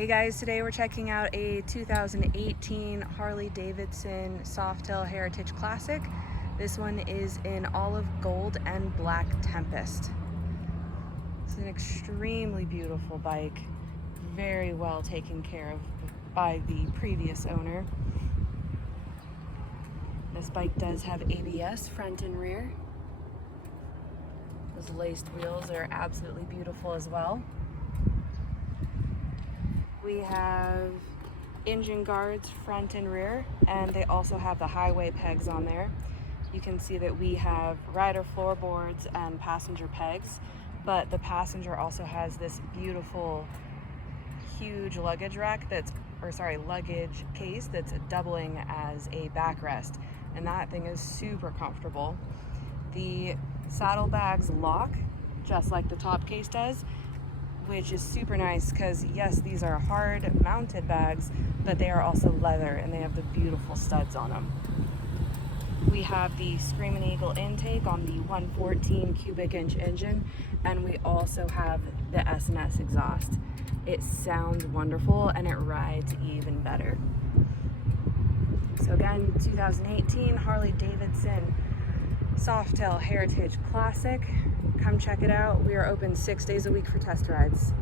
Hey guys, today we're checking out a 2018 Harley Davidson Softail Heritage Classic. This one is in olive gold and black Tempest. It's an extremely beautiful bike, very well taken care of by the previous owner. This bike does have ABS front and rear. Those laced wheels are absolutely beautiful as well. We have engine guards front and rear, and they also have the highway pegs on there. You can see that we have rider floorboards and passenger pegs, but the passenger also has this beautiful huge luggage rack luggage case that's doubling as a backrest, and that thing is super comfortable. The saddlebags lock just like the top case does, which is super nice because yes, these are hard mounted bags, but they are also leather and they have the beautiful studs on them. We have the Screamin' Eagle intake on the 114 cubic inch engine, and we also have the S&S exhaust. It sounds wonderful and it rides even better. So again, 2018 Harley Davidson Softail Heritage Classic. Come check it out. We are open 6 days a week for test rides.